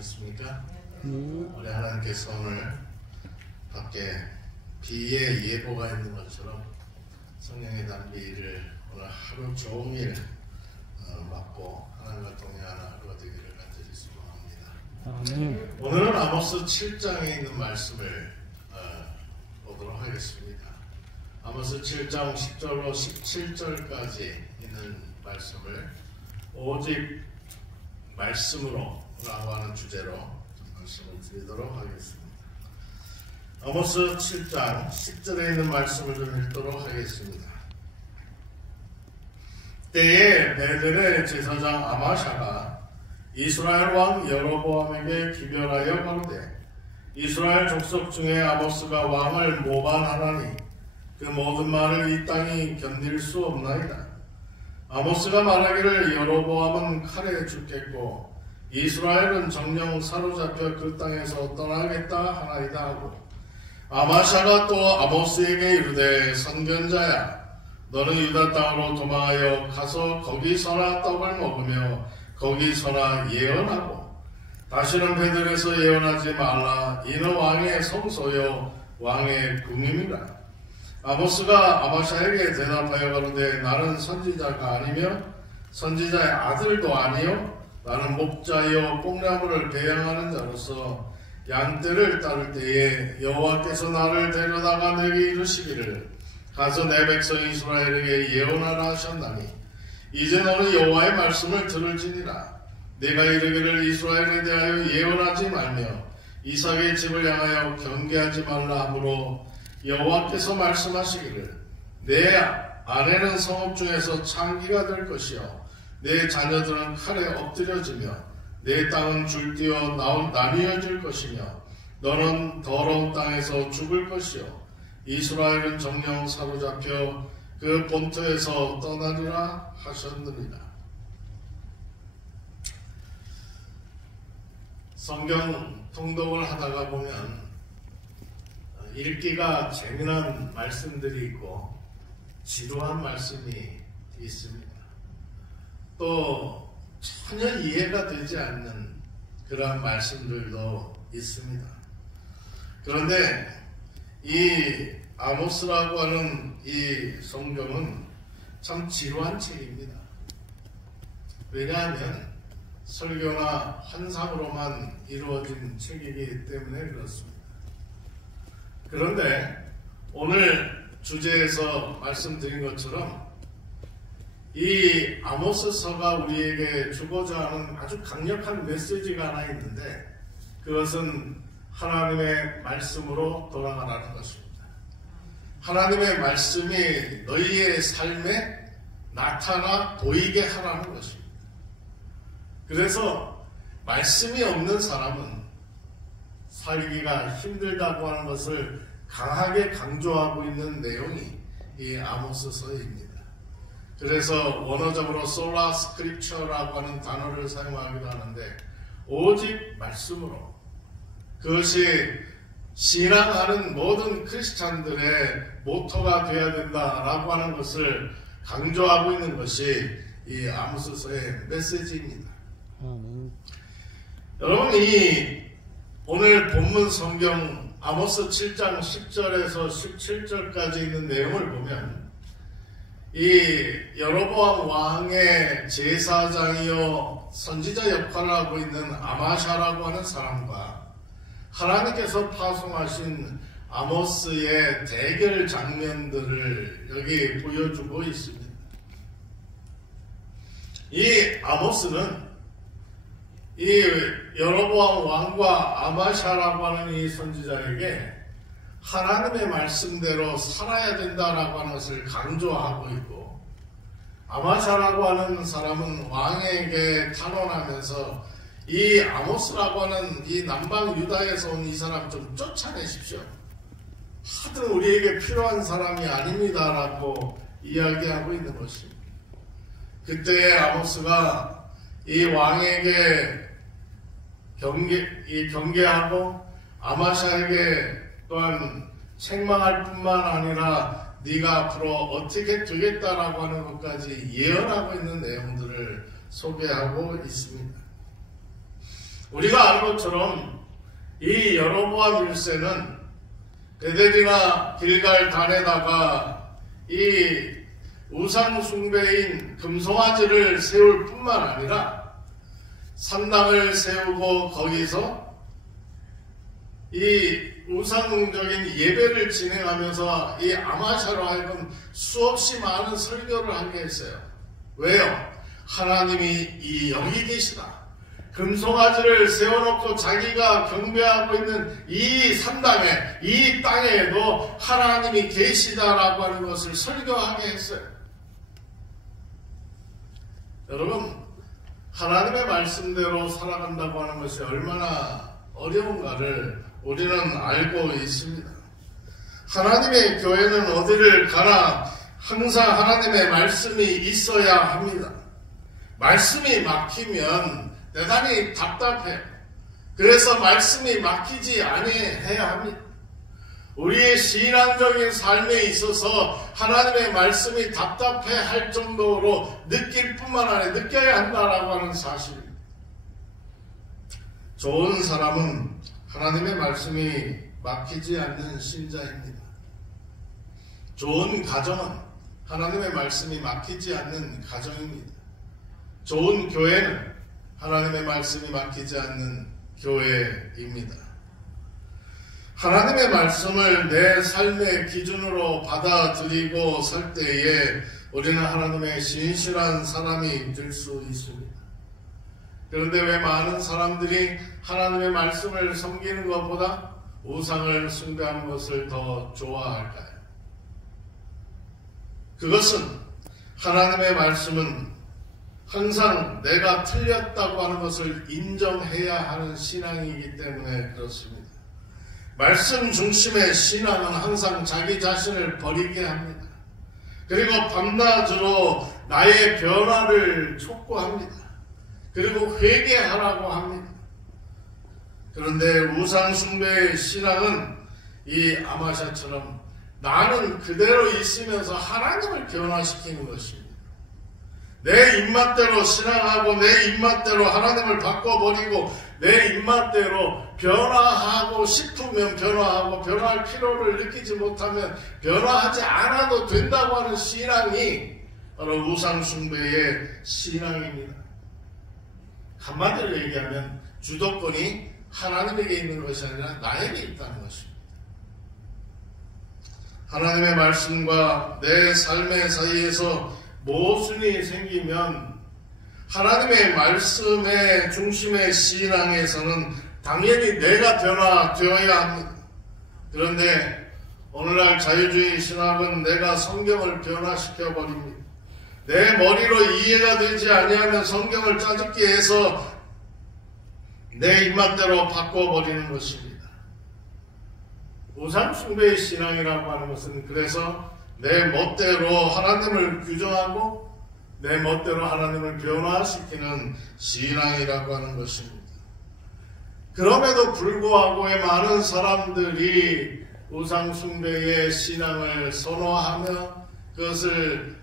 되셨습니까? 우리 하나님께서 오늘 밖에 비의 예보가 있는 것처럼 성령의 단비를 오늘 하루 종일 맞고 하나님과 동행하는 하루가 되기를 간절히 소망합니다. 오늘은 아모스 7장에 있는 말씀을 보도록 하겠습니다. 아모스 7장 10절로 17절까지 있는 말씀을 오직 말씀으로 라고 하는 주제로 말씀을 드리도록 하겠습니다. 아모스 7장 10절에 있는 말씀을 좀 읽도록 하겠습니다. 때에 베델의 제사장 아마샤가 이스라엘 왕 여로보암에게 기별하여 가로되 이스라엘 족속 중에 아모스가 왕을 모반하나니 그 모든 말을 이 땅이 견딜 수 없나이다. 아모스가 말하기를 여로보암은 칼에 죽겠고 이스라엘은 정령 사로잡혀 그 땅에서 떠나겠다 하나이다 하고 아마샤가 또 아모스에게 이르되 선견자야 너는 유다 땅으로 도망하여 가서 거기서나 떡을 먹으며 거기서나 예언하고 다시는 베들에서 예언하지 말라 이는 왕의 성소요 왕의 궁임이라. 아모스가 아마샤에게 대답하여 가로되 나는 선지자가 아니며 선지자의 아들도 아니요 나는 목자여 뽕나무를 배양하는 자로서 양떼를 따를 때에 여호와께서 나를 데려다가 내게 이르시기를 가서 내 백성 이스라엘에게 예언하라 하셨나니 이제 너는 여호와의 말씀을 들을지니라. 내가 이르기를 이스라엘에 대하여 예언하지 말며 이삭의 집을 향하여 경계하지 말라 하므로 여호와께서 말씀하시기를 내 아내는 성읍 중에서 창기가 될 것이요 내 자녀들은 칼에 엎드려지며 내 땅은 줄뛰어 나뉘어질 것이며 너는 더러운 땅에서 죽을 것이요 이스라엘은 정령 사로잡혀 그 본토에서 떠나리라 하셨느니라. 성경 통독을 하다가 보면 읽기가 재미난 말씀들이 있고 지루한 말씀이 있습니다. 또 전혀 이해가 되지 않는 그러한 말씀들도 있습니다. 그런데 이 아모스라고 하는 이 성경은 참 지루한 책입니다. 왜냐하면 설교나 환상으로만 이루어진 책이기 때문에 그렇습니다. 그런데 오늘 주제에서 말씀드린 것처럼 이 아모스서가 우리에게 주고자 하는 아주 강력한 메시지가 하나 있는데 그것은 하나님의 말씀으로 돌아가라는 것입니다. 하나님의 말씀이 너희의 삶에 나타나 보이게 하라는 것입니다. 그래서 말씀이 없는 사람은 살기가 힘들다고 하는 것을 강하게 강조하고 있는 내용이 이 아모스서입니다. 그래서 원어적으로 솔라 스크립처라고 하는 단어를 사용하기도 하는데 오직 말씀으로 그것이 신앙하는 모든 크리스찬들의 모토가 되어야 된다라고 하는 것을 강조하고 있는 것이 이 아모스서의 메시지입니다. 여러분 이 오늘 본문 성경 아모스 7장 10절에서 17절까지 있는 내용을 보면 이 여로보암 왕의 제사장이요 선지자 역할을 하고 있는 아마샤라고 하는 사람과 하나님께서 파송하신 아모스의 대결 장면들을 여기 보여주고 있습니다. 이 아모스는 이 여로보암 왕과 아마샤라고 하는 이 선지자에게 하나님의 말씀대로 살아야 된다라고 하는 것을 강조하고 있고 아마샤라고 하는 사람은 왕에게 탄원하면서 이 아모스라고 하는 이 남방 유다에서 온 이 사람 좀 쫓아내십시오. 하여튼 우리에게 필요한 사람이 아닙니다라고 이야기하고 있는 것입니다. 그때 아모스가 이 왕에게 경계하고 아마샤에게 또한 책망할 뿐만 아니라 네가 앞으로 어떻게 되겠다라고 하는 것까지 예언하고 있는 내용들을 소개하고 있습니다. 우리가 아는 것처럼 이 여로보암 1세는 베델이나 길갈 단에다가 이 우상 숭배인 금송아지를 세울 뿐만 아니라 산당을 세우고 거기서 이 우상적인 예배를 진행하면서 이 아마샤로 하여금 수없이 많은 설교를 하게 했어요. 왜요? 하나님이 여기 계시다. 금송아지를 세워놓고 자기가 경배하고 있는 이 산당에, 이 땅에도 하나님이 계시다라고 하는 것을 설교하게 했어요. 여러분, 하나님의 말씀대로 살아간다고 하는 것이 얼마나 어려운가를 우리는 알고 있습니다. 하나님의 교회는 어디를 가나 항상 하나님의 말씀이 있어야 합니다. 말씀이 막히면 대단히 답답해요. 그래서 말씀이 막히지 아니해야 합니다. 우리의 신앙적인 삶에 있어서 하나님의 말씀이 답답해 할 정도로 느낄 뿐만 아니라 느껴야 한다라고 하는 사실입니다. 좋은 사람은 하나님의 말씀이 막히지 않는 신자입니다. 좋은 가정은 하나님의 말씀이 막히지 않는 가정입니다. 좋은 교회는 하나님의 말씀이 막히지 않는 교회입니다. 하나님의 말씀을 내 삶의 기준으로 받아들이고 살 때에 우리는 하나님의 신실한 사람이 될 수 있습니다. 그런데 왜 많은 사람들이 하나님의 말씀을 섬기는 것보다 우상을 숭배하는 것을 더 좋아할까요? 그것은 하나님의 말씀은 항상 내가 틀렸다고 하는 것을 인정해야 하는 신앙이기 때문에 그렇습니다. 말씀 중심의 신앙은 항상 자기 자신을 버리게 합니다. 그리고 밤낮으로 나의 변화를 촉구합니다. 그리고 회개하라고 합니다. 그런데 우상 숭배의 신앙은 이 아마샤처럼 나는 그대로 있으면서 하나님을 변화시키는 것입니다. 내 입맛대로 신앙하고 내 입맛대로 하나님을 바꿔버리고 내 입맛대로 변화하고 싶으면 변화하고 변화할 필요를 느끼지 못하면 변화하지 않아도 된다고 하는 신앙이 바로 우상 숭배의 신앙입니다. 한마디로 얘기하면 주도권이 하나님에게 있는 것이 아니라 나에게 있다는 것입니다. 하나님의 말씀과 내 삶의 사이에서 모순이 생기면 하나님의 말씀의 중심의 신앙에서는 당연히 내가 변화되어야 합니다. 그런데 오늘날 자유주의 신학은 내가 성경을 변화시켜 버립니다. 내 머리로 이해가 되지 아니하면 성경을 짜깁기 해서 내 입맛대로 바꿔버리는 것입니다. 우상 숭배의 신앙이라고 하는 것은 그래서 내 멋대로 하나님을 규정하고 내 멋대로 하나님을 변화시키는 신앙이라고 하는 것입니다. 그럼에도 불구하고 많은 사람들이 우상 숭배의 신앙을 선호하며 그것을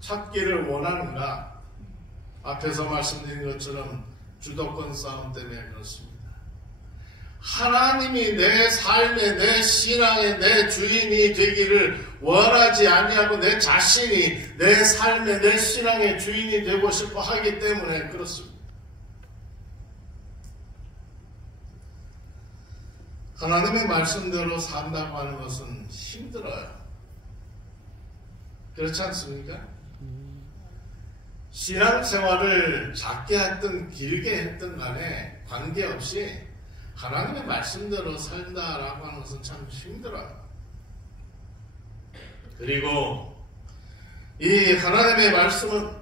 찾기를 원하는가? 앞에서 말씀드린 것처럼 주도권 싸움 때문에 그렇습니다. 하나님이 내 삶의, 내 신앙의, 내 주인이 되기를 원하지 아니하고 내 자신이 내 삶의, 내 신앙의 주인이 되고 싶어 하기 때문에 그렇습니다. 하나님의 말씀대로 산다고 하는 것은 힘들어요. 그렇지 않습니까? 신앙생활을 작게 했든 길게 했든 간에 관계없이 하나님의 말씀대로 산다라고 하는 것은 참 힘들어요. 그리고 이 하나님의 말씀은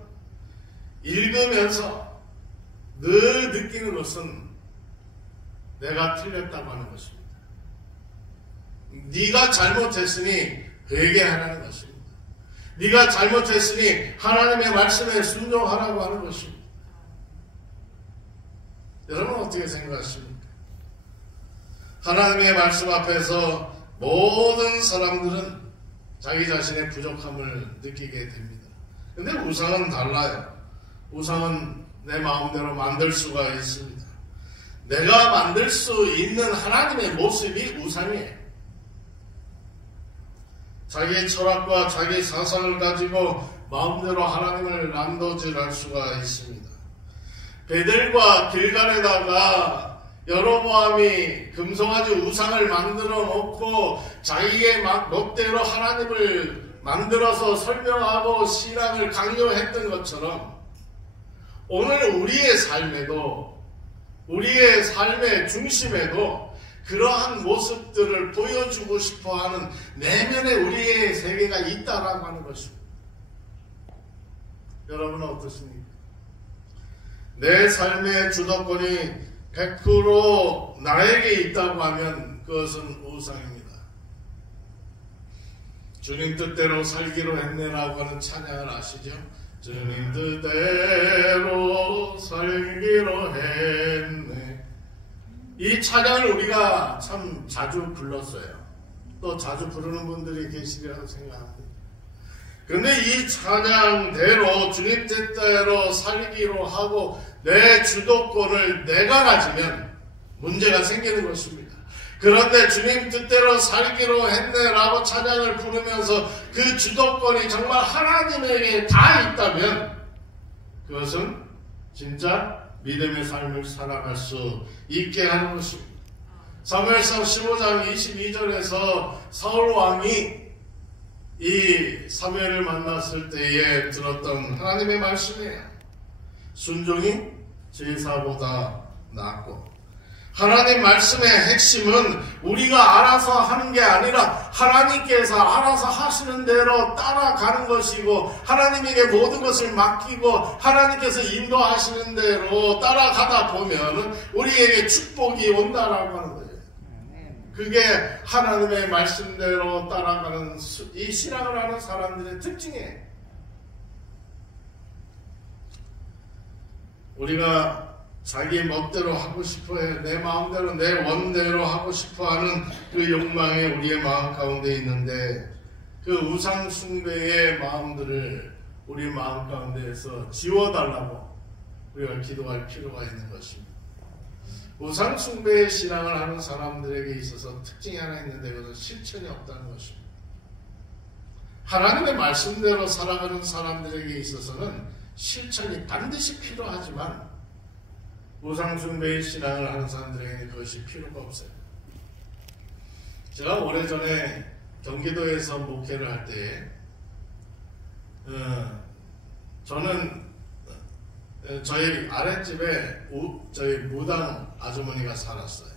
읽으면서 늘 느끼는 것은 내가 틀렸다고 하는 것입니다. 네가 잘못했으니 회개하라는 것입니다. 네가 잘못했으니 하나님의 말씀에 순종하라고 하는 것입니다. 여러분 어떻게 생각하십니까? 하나님의 말씀 앞에서 모든 사람들은 자기 자신의 부족함을 느끼게 됩니다. 근데 우상은 달라요. 우상은 내 마음대로 만들 수가 있습니다. 내가 만들 수 있는 하나님의 모습이 우상이에요. 자기의 철학과 자기 사상을 가지고 마음대로 하나님을 난도질할 수가 있습니다. 베델과 길갈에다가 여로보암이 금송아지 우상을 만들어 놓고 자기의 멋대로 하나님을 만들어서 설명하고 신앙을 강요했던 것처럼 오늘 우리의 삶에도, 우리의 삶의 중심에도 그러한 모습들을 보여주고 싶어하는 내면의 우리의 세계가 있다라고 하는 것입니다. 여러분은 어떻습니까? 내 삶의 주도권이 100% 나에게 있다고 하면 그것은 우상입니다. 주님 뜻대로 살기로 했네라고 하는 찬양을 아시죠? 주님 뜻대로 살기로 했네. 이 찬양을 우리가 참 자주 불렀어요. 또 자주 부르는 분들이 계시리라고 생각합니다. 그런데 이 찬양대로 주님 뜻대로 살기로 하고 내 주도권을 내가 가지면 문제가 생기는 것입니다. 그런데 주님 뜻대로 살기로 했네라고 찬양을 부르면서 그 주도권이 정말 하나님에게 다 있다면 그것은 진짜 믿음의 삶을 살아갈 수 있게 하는 것입니다. 사무엘상 15장 22절에서 사울 왕이 이 사무엘을 만났을 때에 들었던 하나님의 말씀이에요. 순종이 제사보다 낫고, 하나님 말씀의 핵심은 우리가 알아서 하는 게 아니라 하나님께서 알아서 하시는 대로 따라가는 것이고, 하나님에게 모든 것을 맡기고 하나님께서 인도하시는 대로 따라가다 보면 우리에게 축복이 온다라고 하는 거예요. 그게 하나님의 말씀대로 따라가는 이 신앙을 하는 사람들의 특징이에요. 우리가 자기 멋대로 하고 싶어해, 내 마음대로 내 원대로 하고 싶어하는 그 욕망이 우리의 마음 가운데 있는데, 그 우상 숭배의 마음들을 우리 마음 가운데에서 지워달라고 우리가 기도할 필요가 있는 것입니다. 우상 숭배의 신앙을 하는 사람들에게 있어서 특징이 하나 있는데 그것은 실천이 없다는 것입니다. 하나님의 말씀대로 살아가는 사람들에게 있어서는 실천이 반드시 필요하지만 우상 숭배의 신앙을 하는 사람들에게는 그것이 필요가 없어요. 제가 오래전에 경기도에서 목회를 할 때에 저는 저희 아랫집에 저희 무당 아주머니가 살았어요.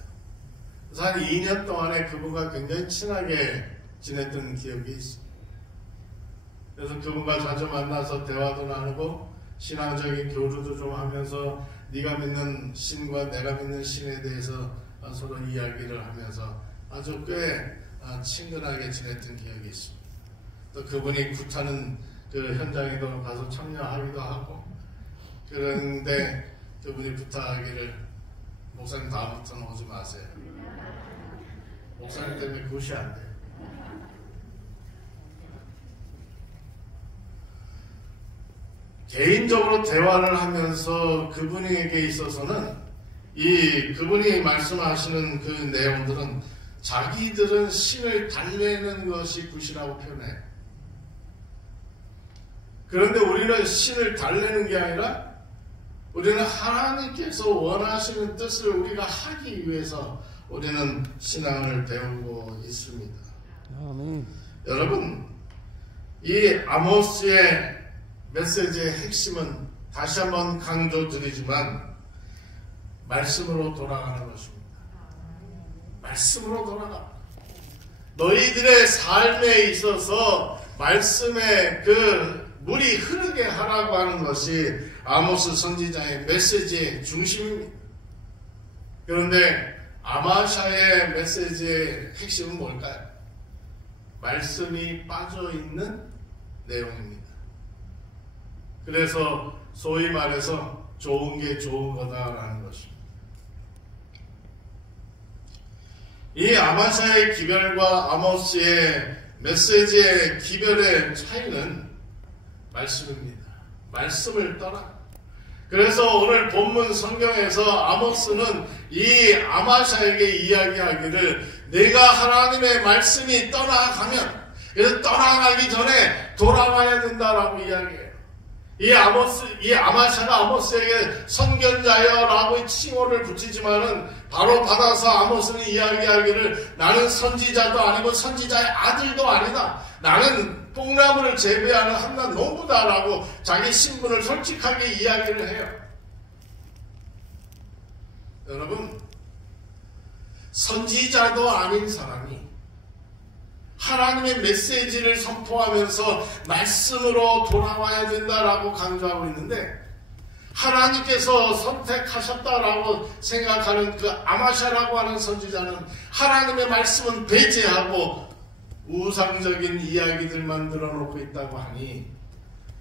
그래서 한 2년 동안에 그분과 굉장히 친하게 지냈던 기억이 있습니다. 그래서 그분과 자주 만나서 대화도 나누고 신앙적인 교류도 좀 하면서 네가 믿는 신과 내가 믿는 신에 대해서 서로 이야기를 하면서 아주 꽤 친근하게 지냈던 기억이 있습니다. 또 그분이 굿하는 그 현장에도 가서 참여하기도 하고, 그런데 그분이 부탁하기를 목사님 다음부터는 오지 마세요. 목사님 때문에 굿이 안 돼요. 개인적으로 대화를 하면서 그분에게 있어서는 그분이 말씀하시는 그 내용들은 자기들은 신을 달래는 것이 굿이라고 표현해요. 그런데 우리는 신을 달래는 게 아니라 우리는 하나님께서 원하시는 뜻을 우리가 하기 위해서 우리는 신앙을 배우고 있습니다. 아멘. 여러분, 이 아모스의 메시지의 핵심은 다시 한번 강조드리지만 말씀으로 돌아가는 것입니다. 말씀으로 돌아가. 너희들의 삶에 있어서 말씀의 그 물이 흐르게 하라고 하는 것이 아모스 선지자의 메시지의 중심입니다. 그런데 아마샤의 메시지의 핵심은 뭘까요? 말씀이 빠져있는 내용입니다. 그래서 소위 말해서 좋은 게 좋은 거다라는 것입니다. 이 아마샤의 기별과 아모스의 메시지의 기별의 차이는 말씀입니다. 말씀을 떠나 그래서 오늘 본문 성경에서 아모스는 이 아마샤에게 이야기하기를 내가 하나님의 말씀이 떠나가면, 그래서 떠나가기 전에 돌아가야 된다라고 이야기해요. 이 아마샤가 아모스에게 선견자여라고 칭호를 붙이지만은 바로 받아서 아모스는 이야기하기를 나는 선지자도 아니고 선지자의 아들도 아니다. 나는 뽕나무를 재배하는 한낱 농부다라고 자기 신분을 솔직하게 이야기를 해요. 여러분, 선지자도 아닌 사람이 하나님의 메시지를 선포하면서 말씀으로 돌아와야 된다라고 강조하고 있는데, 하나님께서 선택하셨다라고 생각하는 그 아마샤라고 하는 선지자는 하나님의 말씀은 배제하고 우상적인 이야기들만 늘어놓고 있다고 하니,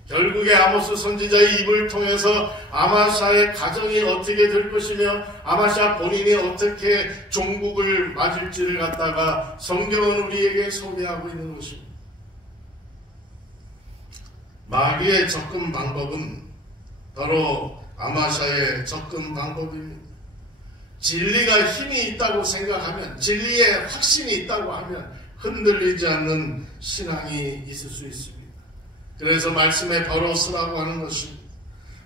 결국에 아모스 선지자의 입을 통해서 아마샤의 가정이 어떻게 될 것이며 아마샤 본인이 어떻게 종국을 맞을지를 갖다가 성경은 우리에게 소개하고 있는 것입니다. 마귀의 접근 방법은 바로 아마샤의 접근 방법입니다. 진리가 힘이 있다고 생각하면, 진리에 확신이 있다고 하면 흔들리지 않는 신앙이 있을 수 있습니다. 그래서 말씀에 바로 서라고 하는 것입니다.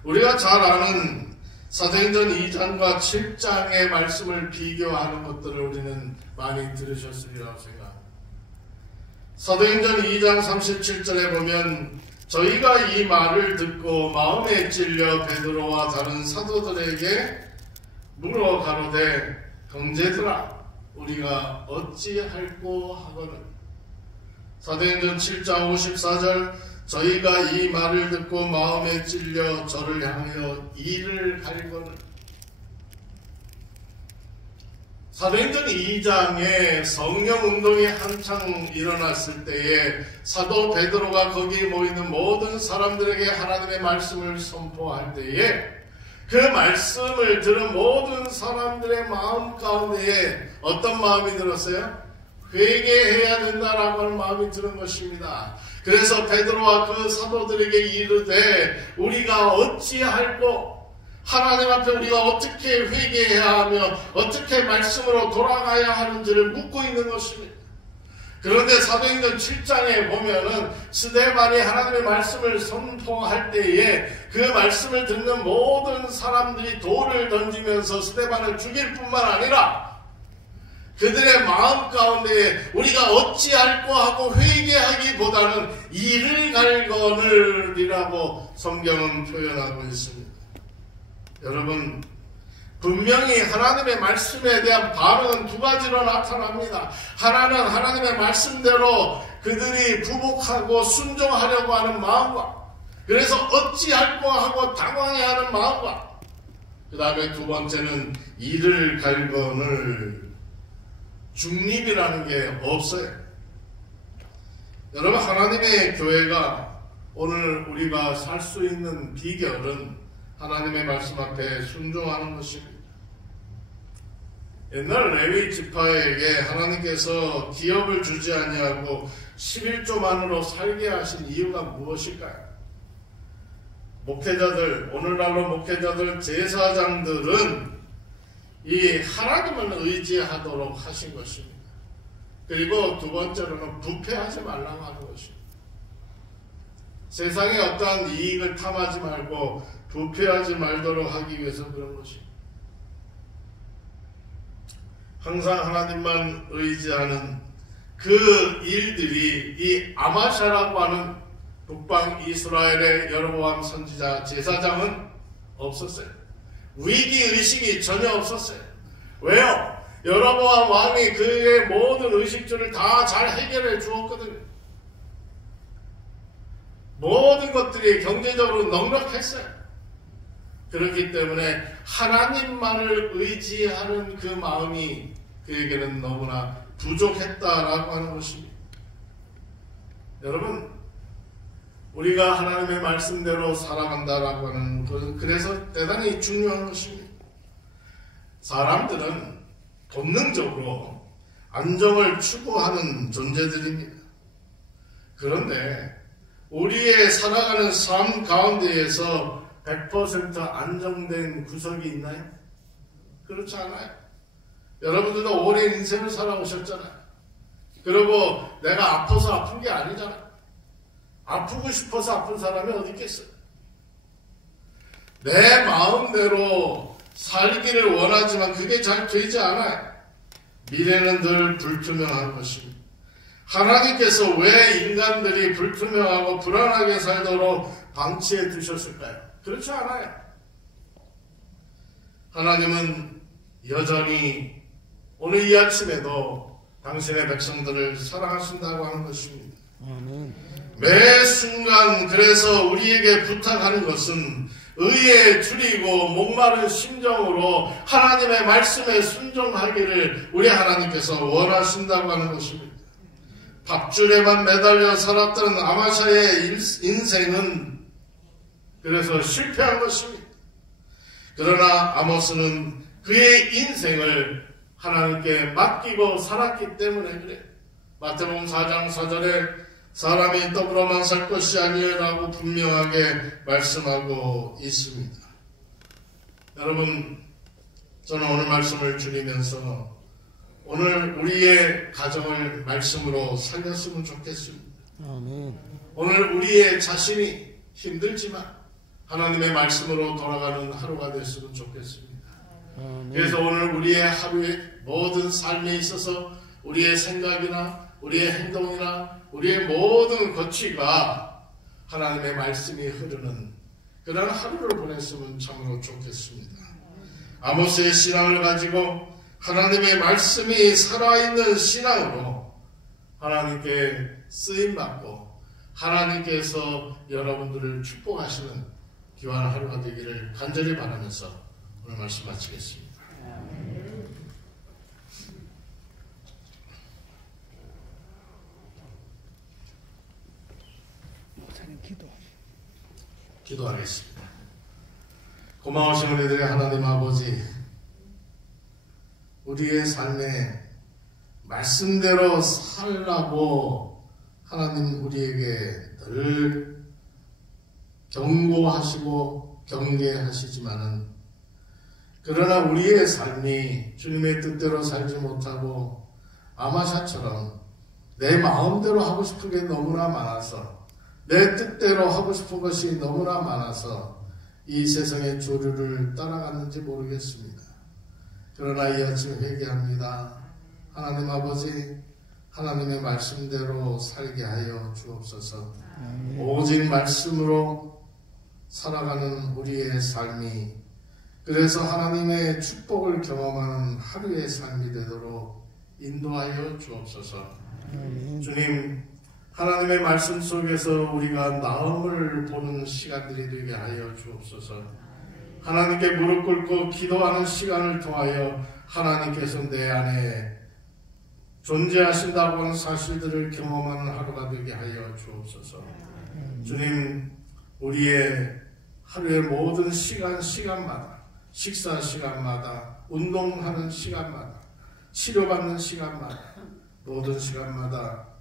우리가 잘 아는 사도행전 2장과 7장의 말씀을 비교하는 것들을 우리는 많이 들으셨으리라고 생각합니다. 사도행전 2장 37절에 보면 저희가 이 말을 듣고 마음에 찔려 베드로와 다른 사도들에게 물어 가로되 형제들아 우리가 어찌할꼬 하거늘. 사도행전 7장 54절 저희가 이 말을 듣고 마음에 찔려 저를 향하여 이를 갈거늘. 사도행전 2장에 성령운동이 한창 일어났을 때에 사도 베드로가 거기 모이는 모든 사람들에게 하나님의 말씀을 선포할 때에 그 말씀을 들은 모든 사람들의 마음 가운데에 어떤 마음이 들었어요? 회개해야 된다라고 하는 마음이 드는 것입니다. 그래서 베드로와 그 사도들에게 이르되 우리가 어찌할꼬, 하나님 앞에 우리가 어떻게 회개해야 하며 어떻게 말씀으로 돌아가야 하는지를 묻고 있는 것입니다. 그런데 사도행전 7장에 보면은 스데반이 하나님의 말씀을 선포할 때에 그 말씀을 듣는 모든 사람들이 돌을 던지면서 스데반을 죽일 뿐만 아니라 그들의 마음 가운데 우리가 어찌할꼬 하고 회개하기보다는 이를 갈거늘이라고 성경은 표현하고 있습니다. 여러분, 분명히 하나님의 말씀에 대한 반응은 두 가지로 나타납니다. 하나는 하나님의 말씀대로 그들이 부복하고 순종하려고 하는 마음과, 그래서 어찌할꼬 하고 당황해하는 마음과, 그 다음에 두 번째는 이를 갈거늘, 중립이라는 게 없어요. 여러분, 하나님의 교회가 오늘 우리가 살 수 있는 비결은 하나님의 말씀 앞에 순종하는 것입니다. 옛날 레위 지파에게 하나님께서 기업을 주지 아니하고 11조만으로 살게 하신 이유가 무엇일까요? 목회자들, 오늘날로 목회자들, 제사장들은 이 하나님을 의지하도록 하신 것입니다. 그리고 두 번째로는 부패하지 말라고 하는 것입니다. 세상에 어떠한 이익을 탐하지 말고 부패하지 말도록 하기 위해서 그런 것입니다. 항상 하나님만 의지하는 그 일들이 이 아마샤라고 하는 북방 이스라엘의 여로보암 선지자 제사장은 없었어요. 위기의식이 전혀 없었어요. 왜요? 여로보암 왕이 그의 모든 의식주를 다 잘 해결해 주었거든요. 모든 것들이 경제적으로 넉넉했어요. 그렇기 때문에 하나님만을 의지하는 그 마음이 그에게는 너무나 부족했다라고 하는 것입니다. 여러분, 우리가 하나님의 말씀대로 살아간다라고 하는 것은 그래서 대단히 중요한 것입니다. 사람들은 본능적으로 안정을 추구하는 존재들입니다. 그런데 우리의 살아가는 삶 가운데에서 100% 안정된 구석이 있나요? 그렇지 않아요. 여러분들도 오랜 인생을 살아오셨잖아요. 그리고 내가 아파서 아픈 게 아니잖아요. 아프고 싶어서 아픈 사람이 어디 있겠어요? 내 마음대로 살기를 원하지만 그게 잘 되지 않아요. 미래는 늘 불투명한 것입니다. 하나님께서 왜 인간들이 불투명하고 불안하게 살도록 방치해 두셨을까요? 그렇지 않아요. 하나님은 여전히 오늘 이 아침에도 당신의 백성들을 사랑하신다고 하는 것입니다. 매 순간 그래서 우리에게 부탁하는 것은 의에 줄이고 목마른 심정으로 하나님의 말씀에 순종하기를 우리 하나님께서 원하신다고 하는 것입니다. 밥줄에만 매달려 살았던 아마샤의 인생은 그래서 실패한 것입니다. 그러나 아모스는 그의 인생을 하나님께 맡기고 살았기 때문에 그래요. 마태복음 4장 4절에 사람이 떡으로만 살 것이 아니라고 분명하게 말씀하고 있습니다. 여러분, 저는 오늘 말씀을 줄이면서 오늘 우리의 가정을 말씀으로 살렸으면 좋겠습니다. 오늘 우리의 자신이 힘들지만 하나님의 말씀으로 돌아가는 하루가 됐으면 좋겠습니다. 그래서 오늘 우리의 하루의 모든 삶에 있어서 우리의 생각이나 우리의 행동이나 우리의 모든 거취가 하나님의 말씀이 흐르는 그런 하루를 보냈으면 참으로 좋겠습니다. 아모스의 신앙을 가지고 하나님의 말씀이 살아있는 신앙으로 하나님께 쓰임받고 하나님께서 여러분들을 축복하시는 귀한 하루가 되기를 간절히 바라면서 오늘 말씀 마치겠습니다. 기도하겠습니다. 고마우신 우리들의 하나님 아버지, 우리의 삶에 말씀대로 살라고 하나님 우리에게 늘 경고하시고 경계하시지만은 그러나 우리의 삶이 주님의 뜻대로 살지 못하고 아마샤처럼 내 마음대로 하고 싶은 게 너무나 많아서 내 뜻대로 하고 싶은 것이 너무나 많아서 이 세상의 조류를 따라갔는지 모르겠습니다. 그러나 이 아침 회개합니다. 하나님 아버지, 하나님의 말씀대로 살게 하여 주옵소서. 오직 말씀으로 살아가는 우리의 삶이 그래서 하나님의 축복을 경험하는 하루의 삶이 되도록 인도하여 주옵소서. 주님, 하나님의 말씀 속에서 우리가 나음을 보는 시간들이 되게 하여 주옵소서. 하나님께 무릎 꿇고 기도하는 시간을 통하여 하나님께서 내 안에 존재하신다고 하는 사실들을 경험하는 하루가 되게 하여 주옵소서. 주님, 우리의 하루의 모든 시간마다, 식사 시간마다, 운동하는 시간마다, 치료받는 시간마다, 모든 시간마다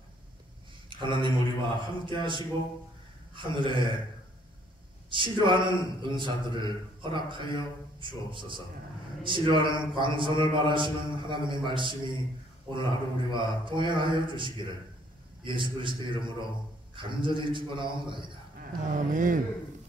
하나님 우리와 함께 하시고 하늘에 치료하는 은사들을 허락하여 주옵소서. 치료하는 광선을 바라시는 하나님의 말씀이 오늘 하루 우리와 동행하여 주시기를 예수 그리스도의 이름으로 간절히 축원하옵나이다. 아멘.